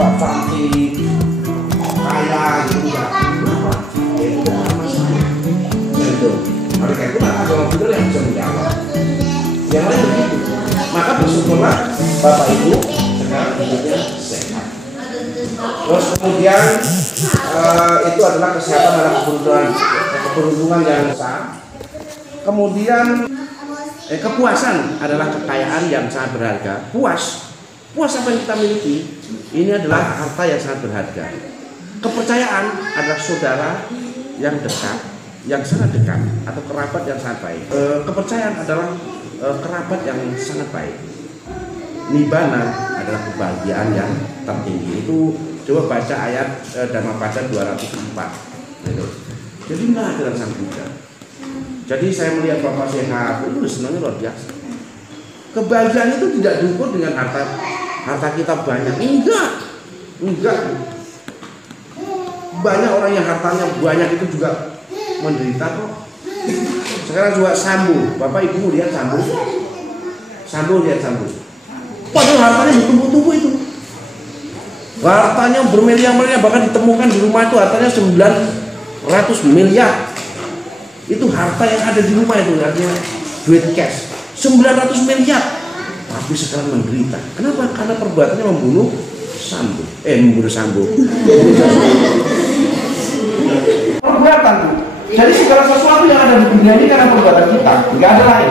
Pak cantik, kaya gitu ya. Kenapa? Ya itu adalah masalah. Gitu. Mereka itu maka agama benar yang bisa menjawab. Yang lain begitu. Maka bersyukurlah Bapak Ibu sekarang hidupnya sehat. Terus kemudian itu adalah kesehatan adalah keberuntungan yang besar. Kemudian kepuasan adalah kekayaan yang sangat berharga. Puas apa yang kita miliki ini adalah harta yang sangat berharga. Kepercayaan adalah saudara yang dekat, yang sangat dekat, atau kerabat yang sangat baik. Kepercayaan adalah kerabat yang sangat baik. Nibbana adalah kebahagiaan yang tertinggi. Itu coba baca ayat Dhammapada 204. Gitu. Jadi nah dalam Sang Buddha. Jadi saya melihat Bapak sehat, itu senangnya luar biasa. Kebahagiaan itu tidak diukur dengan harta kita banyak. Enggak. Banyak orang yang hartanya banyak itu juga menderita kok. Sekarang juga Sambo, Bapak Ibu lihat Sambo. Padahal hartanya bertumpuk-tumpuk itu. Hartanya bermiliar-miliar, bahkan ditemukan di rumah itu hartanya 900 miliar. Itu harta yang ada di rumah itu, artinya duit cash 900 miliar. Tapi sekarang menderita. Kenapa? Karena perbuatannya membunuh Sambo. Perbuatan tuh. Jadi segala sesuatu yang ada di dunia ini karena perbuatan kita, nggak ada lain.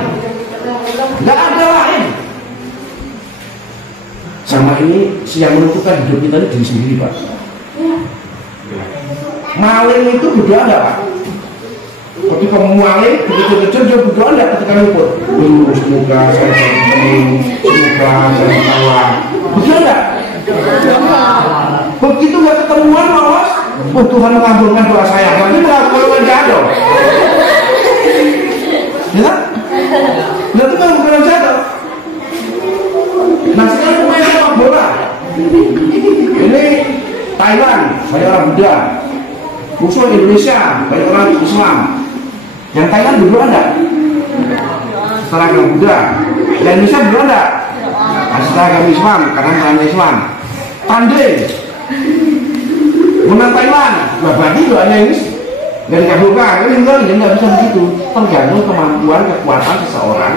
Sama ini yang menentukan hidup kita ini diri sendiri, Pak. Maling itu berdoa nggak, Pak? Ketika maling, begitu kecil dia berdoa nggak ketika luput? Semoga saya ketawa. Berdoa nggak? Begitu nggak ketemuan, mawas. Oh Tuhan mengabulkan doa saya. Berarti mengabulkan jatuh. Ya? Berarti mengabulkan jatuh. Nah sekarang pemain sepak bola. Ini Thailand, banyak orang Buddha. Musuh Indonesia, banyak orang Islam. Yang Thailand berdoa enggak? Seragam Buddha. Yang Indonesia berdoa enggak? Seragam Islam, karena mereka Islam. Pandai menang Thailand, berarti doanya ini nggak dikabulkan. Ini nggak bisa begitu. Tergantung kemampuan, kekuatan seseorang.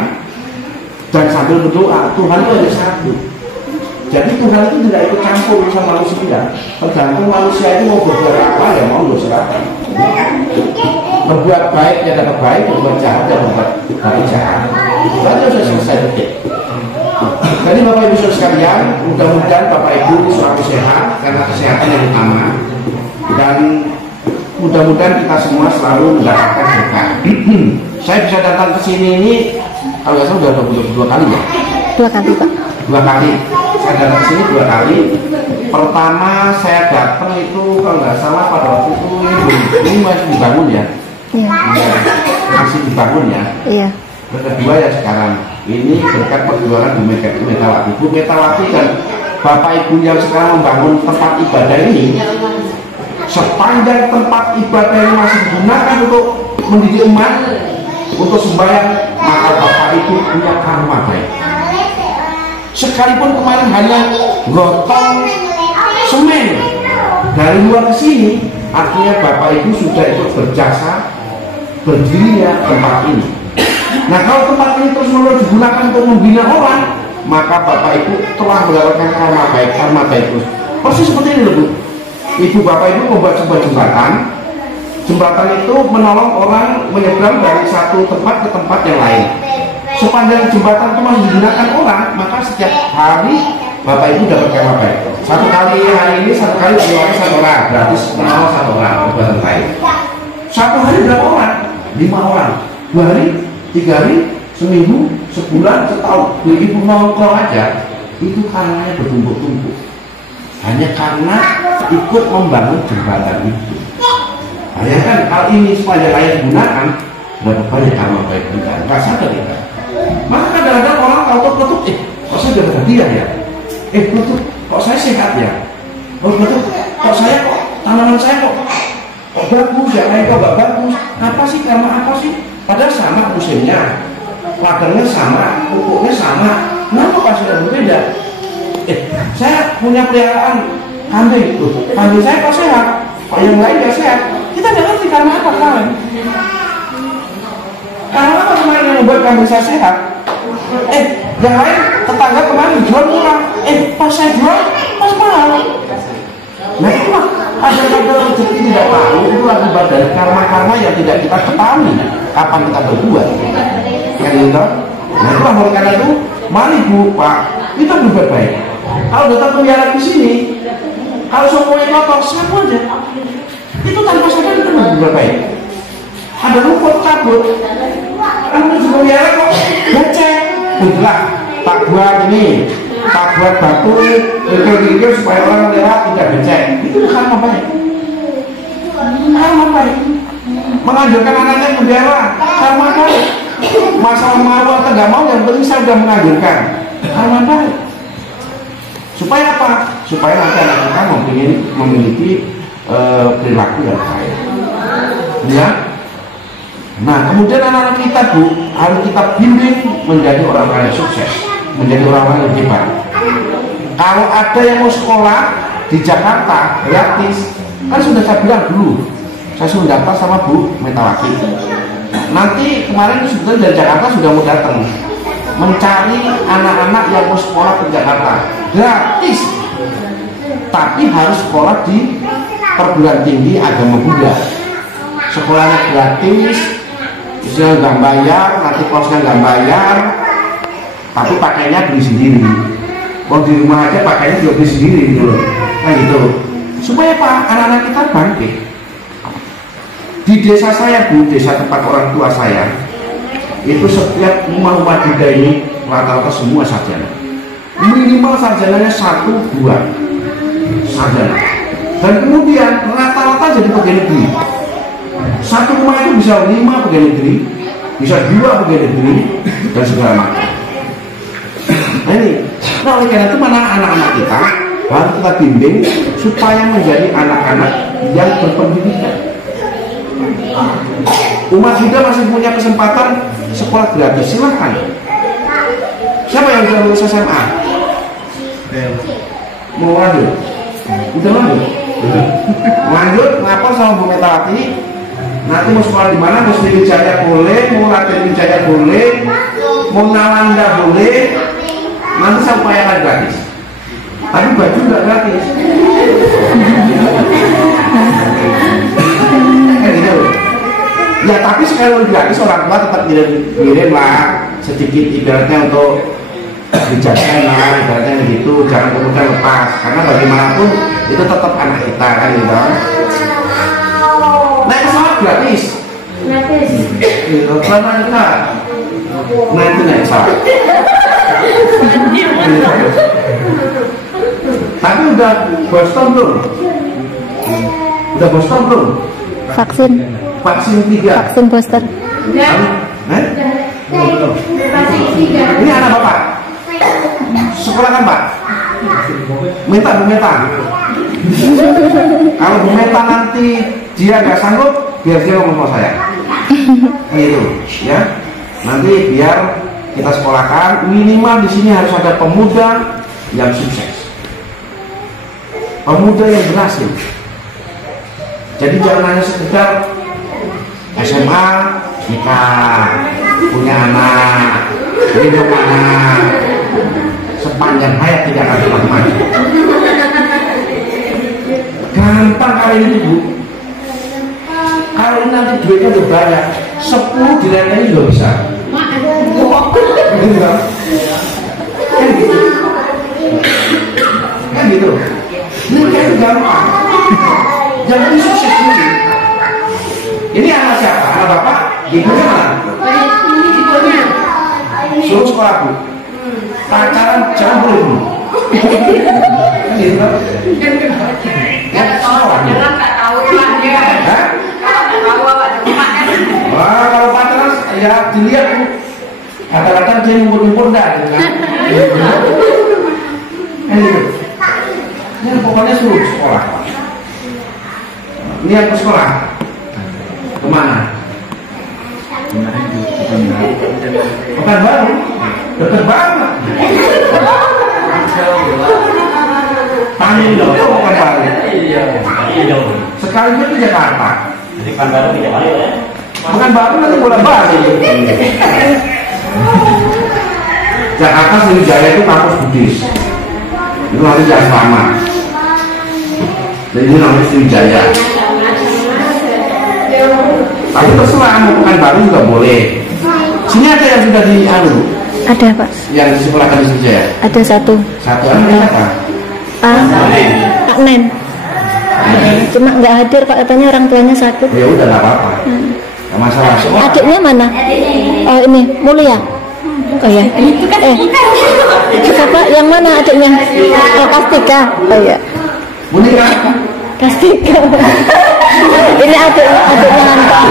Dan sambil berdoa, Tuhan itu ada satu. Jadi Tuhan itu tidak ikut campur urusan manusia. Tergantung manusia itu mau berbuat apa ya mau silakan. Berbuat baik ya dapat baik, berbuat jahat ya dapat jahat. Berarti sudah selesai detik. Jadi Bapak Ibu Saudara sekalian, mudah-mudahan Bapak Ibu selalu sehat karena kesehatan yang utama. Dan mudah-mudahan kita semua selalu mendapatkan berkah. Saya bisa datang ke sini ini kalau nggak salah sudah 22 kali ya. 2 kali, Pak. 2 kali. Saya datang ke sini 2 kali. Pertama saya datang itu kalau nggak salah pada waktu itu ini masih dibangun ya. Iya. Masih dibangun ya. Iya. Yang kedua ya sekarang ini berkat perjuangan Bu Megawati. Bu Megawati dan Bapak Ibu yang sekarang membangun tempat ibadah ini, sepanjang tempat ibadah ini masih digunakan untuk mendidik umat, untuk sembahyang, maka Bapak Ibu punya karma baik. Sekalipun kemarin hanya gotong semen dari luar ke sini, artinya Bapak Ibu sudah ikut berjasa berdirinya tempat ini. Nah kalau tempat ini terus menerus digunakan untuk membina orang, maka Bapak Ibu telah mendapatkan karma baik terus. Persis seperti ini loh Bu. Ibu Bapak Ibu membuat sebuah jembatan. Jembatan itu menolong orang menyeberang dari satu tempat ke tempat yang lain. Sepanjang jembatan itu masih digunakan orang, maka setiap hari Bapak Ibu dapat karma baik. Satu kali hari ini, satu kali lewat 1 orang, gratis menolong 1 orang perbuatan baik. Satu hari berapa orang? 5 orang. 2 hari, 3 hari, seminggu, sebulan, setahun. Ibu nongkrong aja, itu karenanya bertumpuk-tumpuk. Hanya karena ikut membangun jembatan itu. Bayangkan hal ini sepanjang ayat gunakan, berapa banyak karma baik kita. Nggak sadar kita. Maka kadang-kadang orang tahu-tahu, kok saya dapat hadiah ya? Betul, kok saya sehat ya? Betul, kok saya kok tanaman saya kok bagus ya? Kok nggak bagus? Apa sih karma apa sih? Padahal sama musimnya, pagarnya sama, pupuknya sama. Kenapa hasilnya berbeda? Saya punya peliharaan kambing tuh, kambing saya kok sehat, kok yang lain nggak sehat? Kita nggak ngerti karena apa kalian? Karena apa kemarin yang membuat kambing saya sehat? Yang lain tetangga kemarin jual murah, pas saya jual pas mahal. Nah itulah ada rezeki tidak tahu, itu akibat dari karma-karma yang tidak kita ketahui kapan kita berbuat. Kan gitu? Nah itu oleh karena itu, mari Bu, Pak, kita berbuat baik. Kalau datang pelihara di sini, kalau semuanya kotor, sapu aja. Itu tanpa sadar kita berbuat baik. Ada rumput cabut, kamu juga pelihara kok becek, udahlah, tak buat ini, tak buat batu, pikir-pikir supaya orang lewat tidak becek. Itu karma baik. Karma baik. Menganjurkan anaknya pelihara, karma baik. Masalah mau atau nggak mau, yang penting saya sudah menganjurkan. Karma baik. Supaya apa? Supaya nanti anak kita memiliki perilaku yang baik. Ya. Nah, kemudian anak-anak kita, Bu, harus kita bimbing menjadi orang-orang yang sukses, menjadi orang-orang yang hebat. Kalau ada yang mau sekolah di Jakarta gratis, kan sudah saya bilang dulu, saya sudah daftar sama Bu Metawati. Nanti kemarin sebetulnya dari Jakarta sudah mau datang mencari anak-anak yang mau sekolah ke Jakarta gratis, tapi harus sekolah di perguruan tinggi agama Buddha. Sekolahnya gratis, isinya nggak bayar, nanti kosnya nggak bayar, tapi pakainya beli sendiri. Kalau di rumah aja pakainya juga beli sendiri gitu, kan gitu. Supaya Pak, anak-anak kita bangkit. Di desa saya, Bu, desa tempat orang tua saya, itu setiap rumah-rumah Buddha ini rata-rata semua sarjana. Minimal sarjananya 1-2 sarjana. Dan kemudian rata-rata jadi pegawai negeri. Satu rumah itu bisa 5 pegawai negeri, bisa 2 pegawai negeri, dan segala macam. Nah ini, oleh karena itu mana anak-anak kita harus kita bimbing supaya menjadi anak-anak yang berpendidikan. Umat Buddha masih punya kesempatan sekolah gratis, silahkan. Siapa yang sudah lulus SMA? Mau lanjut? Udah lanjut? Lanjut, ngapor sama Bu Metawati. Nanti mau sekolah di mana? Mau Sriwijaya boleh, mau Raden Wijaya boleh, mau Nalanda boleh. Nanti saya upayakan gratis. Tapi baju nggak gratis. Gitu. Ya tapi sekali gratis orang tua tetap kirim lah sedikit ibaratnya untuk dijaga lah, ibaratnya gitu, jangan kemudian lepas karena bagaimanapun itu tetap anak kita kan gitu. Naik pesawat gratis. Gitu, selama enggak. Nah itu naik pesawat. Tapi udah Boston belum? Udah Boston belum? Vaksin 3. Vaksin booster. Ini anak Bapak. Sekolah kan Pak? Minta Bu Meta. Kalau Bu Meta nanti dia nggak sanggup, biar dia ngomong sama saya. Gitu, ya. Nanti biar kita sekolahkan. Minimal di sini harus ada pemuda yang sukses, pemuda yang berhasil. Jadi jangan hanya sekedar SMA nikah, punya anak, hidup anak, sepanjang hayat tidak akan pernah maju. Gampang kali ini Bu. Kalau nanti duitnya udah banyak, 10 direntengi juga bisa. Kan gitu. Nikah itu gampang. Jangan sukses dulu. Ini anak siapa? Anak Bapak? Ibunya mana? Ibunya. Suruh sekolah Bu. Pacaran jangan dulu. Gitu. Ya sekolah. Jangan nggak tahu lah dia. Hah? Nggak tahu apa rumahnya. Wah kalau pacaran ya dilihat Bu. Kadang-kadang dia ngumpul-ngumpul dah. Ini pokoknya suruh sekolah. Ini yang ke sekolah kemana? Pekanbaru, dekat banget. Amin itu bukan Bali. Sekali itu Jakarta. Bukan baru nanti bola Bali. Jakarta Sriwijaya itu kampus Buddhis. Itu nanti jangan lama. Dan ini namanya Sriwijaya. Tapi terserah mau Pekanbaru juga boleh. Sini ada yang sudah di anu? Ada Pak. Yang di sekolah kan Sriwijaya? Ada satu. Satu anaknya apa? Pak Nen. Cuma nggak hadir Pak, katanya orang tuanya sakit. Ya udah nggak apa-apa. Nggak masalah. Adiknya mana? Oh ini Mulia. Oh ya. Siapa? Yang mana adiknya? Oh Kastika. Oh ya. Mulia. Kastika. Ini adiknya Nantong.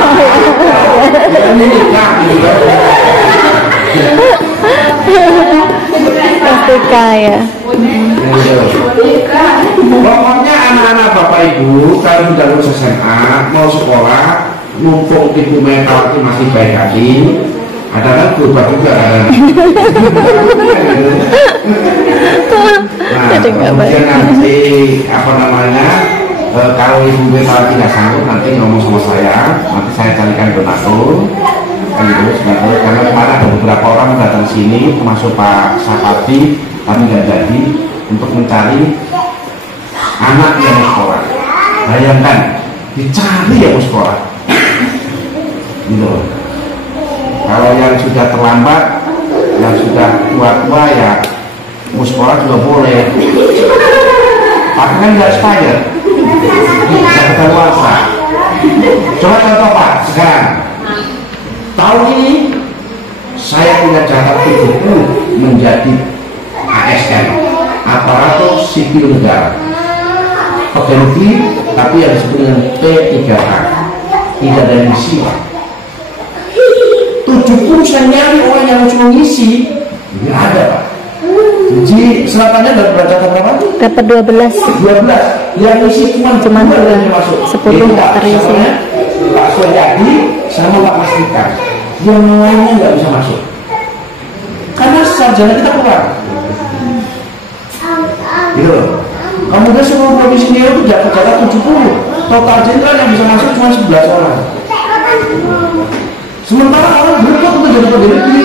Kastika ya. Pokoknya anak-anak Bapak Ibu kalau sudah lulus SMA mau sekolah, mumpung Ibu Megawati masih baik hati, ada kan berubah juga kan. Nah kemudian nanti apa namanya, kalau Ibu Megawati tidak sanggup nanti ngomong sama saya, nanti saya carikan donatur kan gitu. Karena kemarin ada beberapa orang datang sini termasuk Pak Sapati tapi nggak jadi untuk mencari anak yang mau sekolah. Bayangkan dicari yang mau sekolah gitu. Kalau yang sudah terlambat, yang sudah tua-tua ya mau sekolah juga boleh, tapi kan nggak expired, tidak kedaluarsa. Coba contoh Pak sekarang, tahun ini saya punya jatah 70 menjadi ASN, aparatur sipil negara, pegawai negeri, tapi yang disebut dengan P3K, tidak ada misi. 70 saya nyari orang yang harus mengisi, nggak ada Pak. Jadi serapannya dapat berapa? Dapat 12. 12. Yang misi cuma 2 yang masuk. 10 nggak terisi. Pak Soyadi sama Pak Mastika. Yang lainnya nggak bisa masuk. Karena sarjana kita kurang. Gitu. Kemudian seluruh provinsi itu jatah 70. Total jenderal yang bisa masuk cuma 11 orang. Sementara orang berbuat untuk jadi pegawai negeri.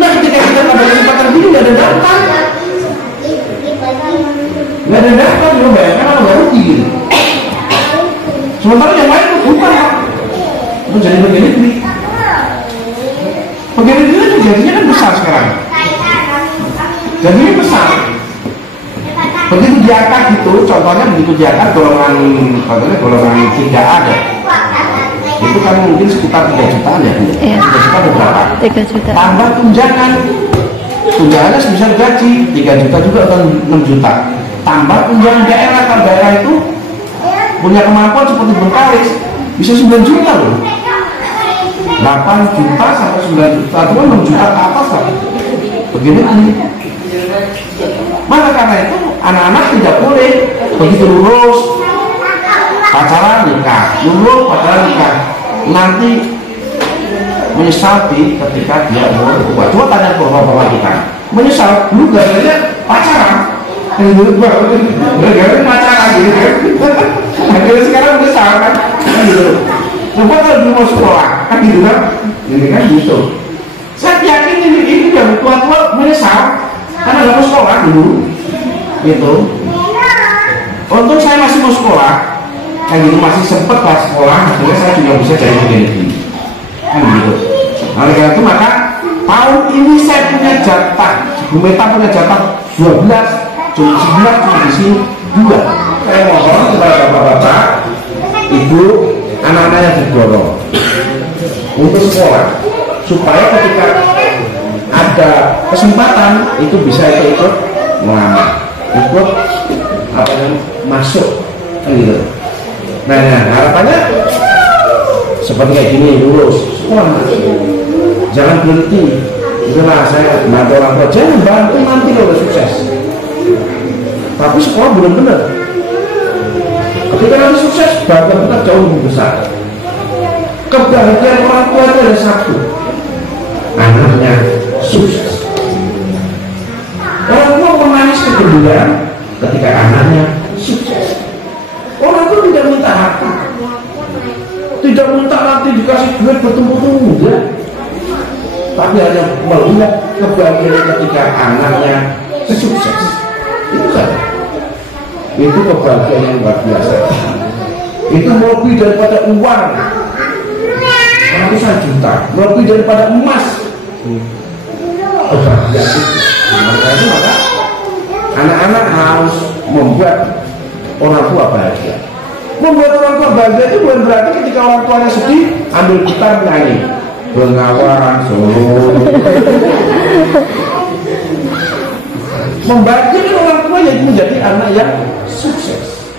Nah ketika kita pada kesempatan ini nggak ada daftar, cuma bayangkan orang nggak rugi gitu. Sementara yang lain bukan untuk jadi pegawai negeri. Pegawai negeri itu gajinya kan besar sekarang. Gajinya besar. Begitu diangkat gitu, contohnya begitu diangkat golongan 3A ada. Itu kan mungkin sekitar 3 jutaan ya, 3 juta berapa? 3 juta. Tambah tunjangan, tunjangannya sebesar gaji 3 juta juga atau 6 juta. Tambah tunjangan daerah, kalau daerah itu punya kemampuan seperti Bengkalis bisa 9 juta loh. 8 juta sampai 9 juta, atau 6 juta ke atas lah. Begini ini. Maka karena itu anak-anak tidak boleh begitu lulus pacaran nikah, lulus pacaran nikah, nanti menyesal ketika dia umur tua. Coba tanya ke bapak-bapak kita, menyesal dulu gara-gara pacaran, gara-gara pacaran gitu kan, akhirnya sekarang menyesal kan, gitu. Coba kalau dulu mau sekolah kan gitu kan, ini kan gitu. Saya yakin ini yang tua-tua menyesal karena nggak mau sekolah dulu, gitu. Untung saya masih mau sekolah. Kan gitu masih sempat pas sekolah, akhirnya saya juga bisa jadi pegawai negeri kan gitu. Oleh karena itu maka tahun ini saya punya jatah, Bu Meta punya jatah 12, cuma 11 cuma di sini 2. Saya mohon kepada bapak-bapak, ibu, anak-anak yang didorong untuk sekolah supaya ketika ada kesempatan itu bisa ikut melamar, ikut apa yang masuk kan gitu. Nah, harapannya seperti kayak gini, lulus sekolah, jangan berhenti. Itulah saya bantu orang tua, jangan bantu nanti kalau sukses. Tapi sekolah belum benar. Ketika nanti sukses, bantu kita jauh lebih besar. Kebahagiaan orang tua itu ada satu, anaknya sukses. Orang tua menangis kegembiraan ketika anaknya sukses. Orang itu tidak minta harta, tidak minta nanti dikasih duit bertumpuk-tumpuk, ya. Tapi hanya melihat kebahagiaan ketika anaknya sukses. Itu saja. Itu kebahagiaan yang luar biasa. Itu lebih daripada uang ratusan juta, lebih daripada emas. Kebahagiaan itu. Maka anak-anak harus membuat orang tua bahagia. Membuat orang tua bahagia itu bukan berarti ketika orang tuanya sedih ambil gitar nyanyi Bengawan Solo. Membahagiakan orang tua yang menjadi anak yang sukses.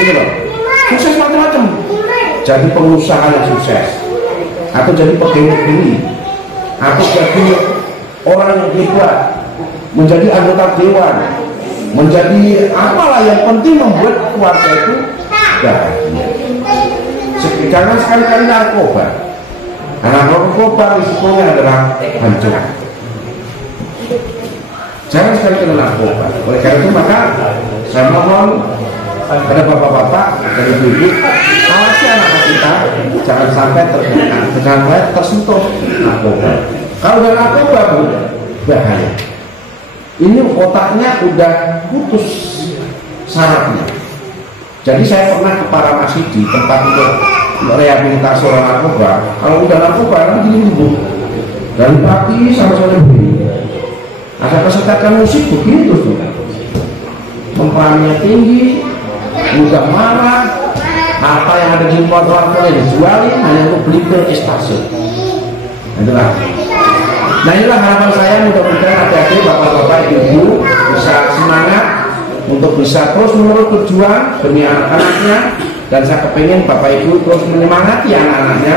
Ini loh, sukses macam-macam. Jadi pengusaha yang sukses, atau jadi pegawai negeri, atau jadi orang yang hebat, menjadi anggota dewan, menjadi apalah yang penting membuat keluarga itu bahagia. Jangan sekali-kali narkoba, karena narkoba risikonya adalah hancur. Jangan sekali-kali narkoba. Oleh karena itu maka saya mohon pada bapak-bapak dan ibu-ibu, awasi anak-anak kita jangan sampai tersentuh narkoba. Kalau udah narkoba bahaya. Ini otaknya udah putus sarafnya. Jadi saya pernah ke Paramasi di tempat untuk rehabilitasi orang narkoba. Kalau udah narkoba nanti gini bu, dari pagi sampai sore begini. Asal kesetarkan musik begitu tuh. Temperamentnya tinggi, mudah marah. Apa yang ada di motor dijualin hanya untuk beli pil ekstasi. Itulah. Nah inilah harapan saya, mudah-mudahan adik-adik, bapak-bapak, ibu bisa semangat untuk bisa terus menerus berjuang demi anak-anaknya, dan saya kepingin bapak ibu terus menyemangati anak-anaknya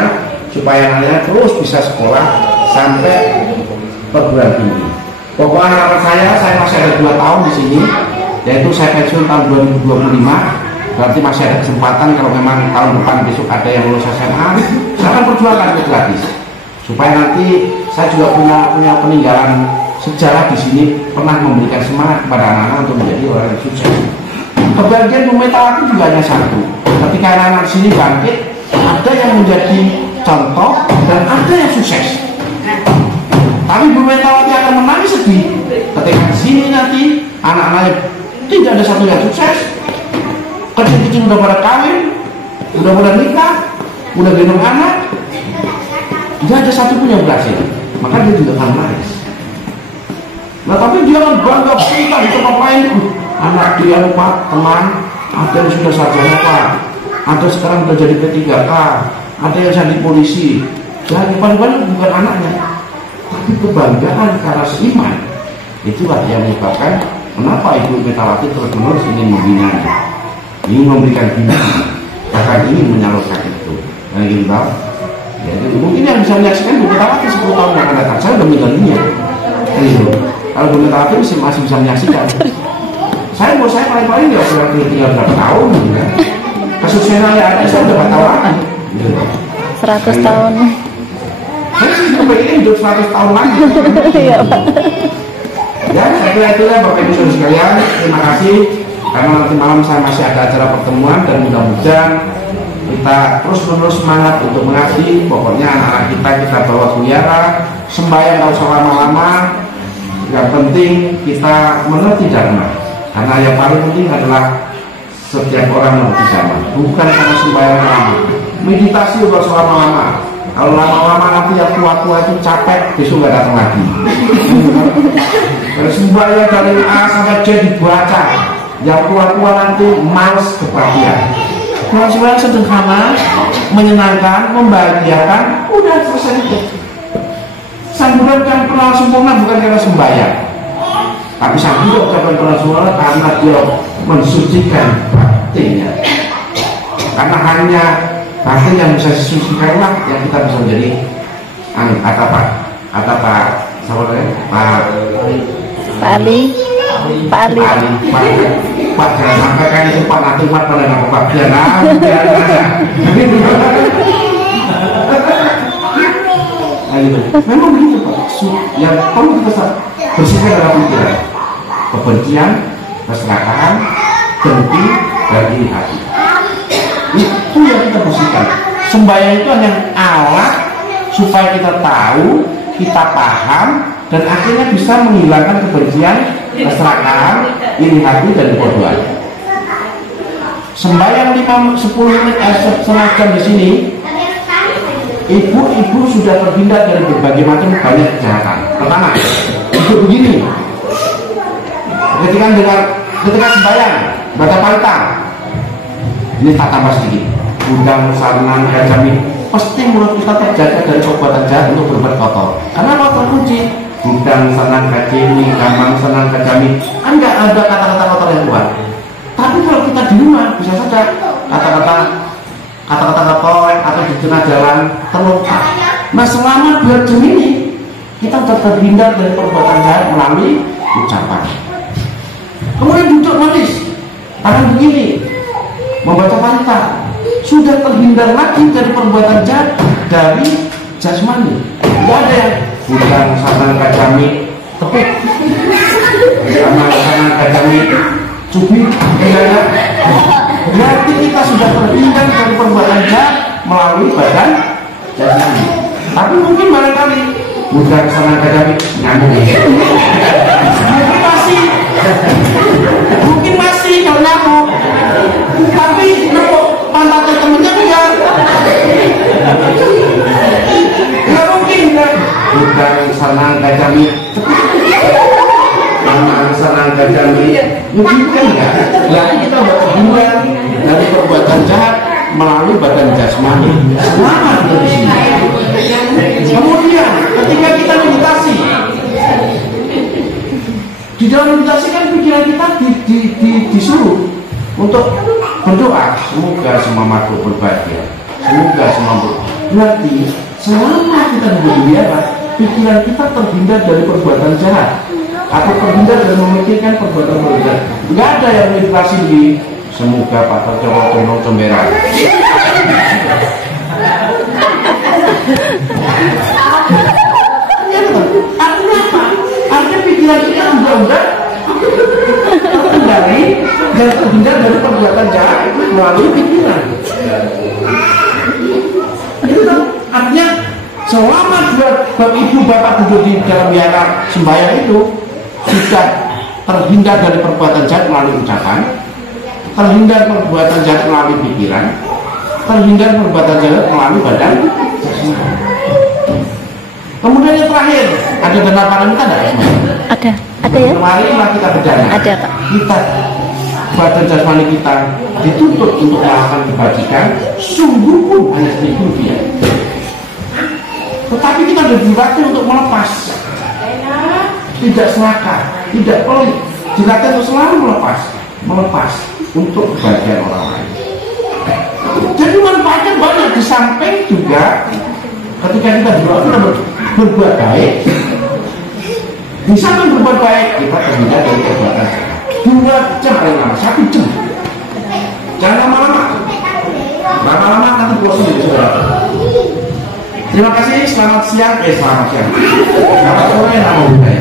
supaya anaknya terus bisa sekolah sampai perguruan tinggi. Pokoknya harapan saya masih ada 2 tahun di sini, yaitu saya pensiun tahun 2025. Berarti masih ada kesempatan kalau memang tahun depan besok ada yang lulus SMA, saya akan perjuangkan itu gratis. Supaya nanti saya juga punya peninggalan sejarah di sini, pernah memberikan semangat kepada anak-anak untuk menjadi orang yang sukses. Kebahagiaan Bu Metawati juga hanya satu. Ketika anak-anak sini bangkit, ada yang menjadi contoh dan ada yang sukses. Tapi Bu Metawati akan menangis sedih ketika di sini nanti anak-anaknya tidak ada satu yang sukses. Kecil-kecil udah pada kawin, udah pada nikah, udah gendong anak. Tidak ada satu pun yang berhasil, maka dia juga akan nangis. Nah tapi dia kan bangga, kita di tempat lain, anak dia lupa teman, ada yang sudah sarjana Pak, ada sekarang sudah jadi P3K, ada yang jadi polisi. Jadi paling-paling bukan anaknya, tapi kebanggaan karena seiman. Itulah yang menyebabkan kenapa Ibu Metawati terus-menerus ingin membinanya, ingin memberikan binaan, bahkan ingin menyalurkan itu. Nah gitu tahu. Ya, mungkin yang bisa menyaksikan Bu Metawati 10 tahun yang akan datang, saya udah meninggalnya. Kalau Bu Metawati masih bisa menyaksikan, saya paling-paling ya sudah tinggal berapa tahun, gitu kan. Kesuksesan yang ada saya udah 4 tahun lagi. 100 tahun. Saya sih kepengen hidup 100 tahun lagi. Iya Pak. Ya, saya kira itulah Bapak Ibu Saudara sekalian. Terima kasih karena nanti malam saya masih ada acara pertemuan dan mudah-mudahan kita terus-menerus semangat untuk mengabdi. Pokoknya anak-anak kita bawa kuliara, sembahyang kalau usah lama-lama. Yang penting kita mengerti dharma. Karena yang paling penting adalah setiap orang mengerti dharma. Bukan karena sembahyang lama. Meditasi kalau usah lama-lama. Kalau lama-lama nanti yang tua-tua itu capek, besok nggak datang lagi. Kalau sembahyang dari A sampai Z dibaca, yang tua-tua nanti males kebahagiaan. Kalau sembahyang sederhana, menyenangkan, membahagiakan, udah selesai itu. Sang Buddha kan pernah sempurna bukan karena sembahyang, tapi sang Buddha bukan pernah sempurna karena dia mensucikan batinnya. Karena hanya batin yang bisa disucikanlah yang kita bisa menjadi Pak Ali. Pak jangan sampai kan itu Pak nanti Pak pada nggak kebagian memang begitu Pak. Yang perlu kita bersihkan dalam pikiran. kebencian, keserakahan, dengki, dan iri hati. Itu yang kita bersihkan. Sembahyang itu hanya alat supaya kita tahu, kita paham, dan akhirnya bisa menghilangkan kebencian, keserakahan, iri hati, dan kebodohan. Sembahyang 5-10 menit setengah jam di sini, ibu-ibu sudah terhindar dari berbagai macam banyak kejahatan. Pertama, ibu begini, ketika sembahyang baca pantang, ini tak tambah sedikit, udang sarnan kajami, pasti mulut kita terjaga dari perbuatan jahat untuk berbuat kotor. Karena apa? Terkunci. Udang sarnan kajami, gamang sarnan kajami, kan nggak ada kata-kata kotor yang keluar. Tapi kalau kita di rumah bisa saja kata-kata kotor atau di tengah jalan terluka. Nah, selama 2 jam ini kita sudah terhindar dari perbuatan jahat melalui ucapan. Kemudian duduk manis, tangan begini, membaca pantang, sudah terhindar lagi dari perbuatan jahat dari jasmani. Tidak ada yang bukan sarana kajami tepuk, sama sarana kajami cubit, tidak ada. Berarti kita sudah terhindar dari perbuatan jahat melalui badan jasmani. Tapi mungkin barangkali bukan sarana kajami nyambung. Mungkin masih kalau nyamuk, tapi nepuk pantatnya temennya enggak. Enggak mungkin kan? Bukan sarana kajami, sarana kajami, mungkin enggak? Berarti kita berhubungan dari perbuatan jahat melalui badan jasmani. Selamat dari sini. Kemudian ketika kita meditasi, di dalam meditasi kan pikiran kita disuruh untuk berdoa, semoga semua makhluk berbahagia, semoga semua berarti selama kita di dunia, pikiran kita terhindar dari perbuatan jahat atau terhindar dari memikirkan perbuatan jahat. Nggak ada yang meditasi di semoga Pak Terjawab Cembera. Artinya apa? Artinya pikiran kita udah terkendali dan terhindar dari perbuatan jahat melalui pikiran. Itu artinya selama ibu bapak duduk di dalam wihara sembahyang itu sudah terhindar dari perbuatan jahat melalui ucapan, terhindar perbuatan jahat melalui pikiran, terhindar perbuatan jahat melalui badan. Kemudian yang terakhir, ada dana paramita enggak? Ada ya? Marilah kita berdana. Ada, Pak. Kita badan jasmani kita dituntut untuk melakukan kebajikan, sungguh pun hanya Rp1.000. Tetapi kita dilatih untuk melepas, tidak serakah, tidak pelit, dilatih untuk selalu melepas untuk kebahagiaan orang lain. Jadi manfaatnya banyak. Di samping juga ketika kita berbuat baik, di samping berbuat baik kita terhindar dari perbuatan 2 jam paling lama, 1 jam. Jangan lama-lama nanti bosan jadi saudara. Terima kasih, selamat siang, selamat sore, namo buddhaya.